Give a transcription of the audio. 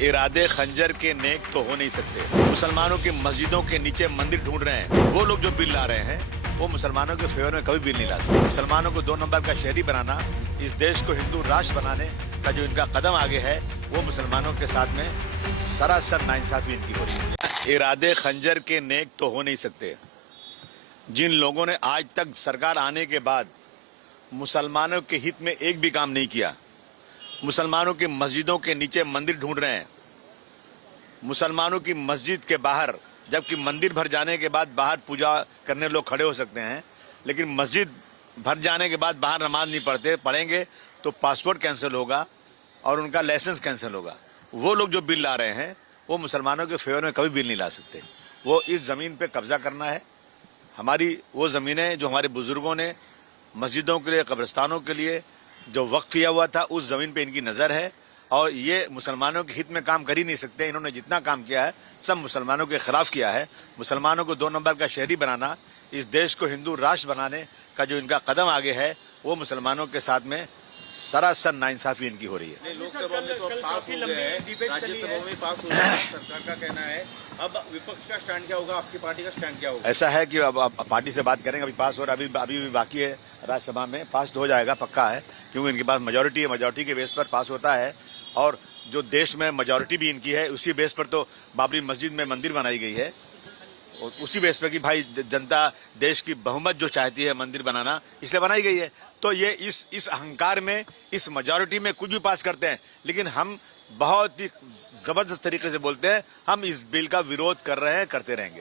इरादे खंजर के नेक तो हो नहीं सकते। मुसलमानों की मस्जिदों के नीचे मंदिर ढूंढ रहे हैं, वो लोग जो बिल ला रहे हैं वो मुसलमानों के फेवर में कभी बिल नहीं ला सकते। मुसलमानों को 2 नंबर का शहरी बनाना, इस देश को हिंदू राष्ट्र बनाने का जो इनका कदम आगे है वो मुसलमानों के साथ में सरासर नाइंसाफी इनकी हो रही है। इरादे खंजर के नेक तो हो नहीं सकते। जिन लोगों ने आज तक सरकार आने के बाद मुसलमानों के हित में एक भी काम नहीं किया, मुसलमानों की मस्जिदों के नीचे मंदिर ढूंढ रहे हैं, मुसलमानों की मस्जिद के बाहर, जबकि मंदिर भर जाने के बाद बाहर पूजा करने लोग खड़े हो सकते हैं, लेकिन मस्जिद भर जाने के बाद बाहर नमाज नहीं पढ़ते, पढ़ेंगे तो पासपोर्ट कैंसिल होगा और उनका लाइसेंस कैंसिल होगा। वो लोग जो बिल ला रहे हैं वो मुसलमानों के फेवर में कभी बिल नहीं ला सकते। वो इस जमीन पे कब्जा करना है, हमारी वो जमीनें जो हमारे बुजुर्गों ने मस्जिदों के लिए, कब्रिस्तानों के लिए जो वक्फ किया हुआ था, उस जमीन पे इनकी नजर है और ये मुसलमानों के हित में काम कर ही नहीं सकते। इन्होंने जितना काम किया है सब मुसलमानों के खिलाफ किया है। मुसलमानों को 2 नंबर का शहरी बनाना, इस देश को हिंदू राष्ट्र बनाने का जो इनका कदम आगे है वो मुसलमानों के साथ में सरासर नाइंसाफी इनकी हो रही है। लोकसभा में तो पास हो गया है, राज्यसभा में पास हो गया है, सरकार का कहना है। अब विपक्ष का स्टैंड क्या होगा, आपकी पार्टी का स्टैंड क्या होगा? ऐसा है कि अब पार्टी से बात करेंगे, अभी पास हो रहा है, अभी भी बाकी है। राज्यसभा में पास तो हो जाएगा, पक्का है, क्योंकि इनके पास मेजोरिटी है, मेजोरिटी के बेस पर पास होता है। और जो देश में मेजोरिटी भी इनकी है, उसी बेस पर तो बाबरी मस्जिद में मंदिर बनाई गई है, और उसी बेस पर कि भाई जनता, देश की बहुमत जो चाहती है मंदिर बनाना, इसलिए बनाई गई है। तो ये इस अहंकार में, इस मेजोरिटी में कुछ भी पास करते हैं, लेकिन हम बहुत ही जबरदस्त तरीके से बोलते हैं, हम इस बिल का विरोध कर रहे हैं, करते रहेंगे।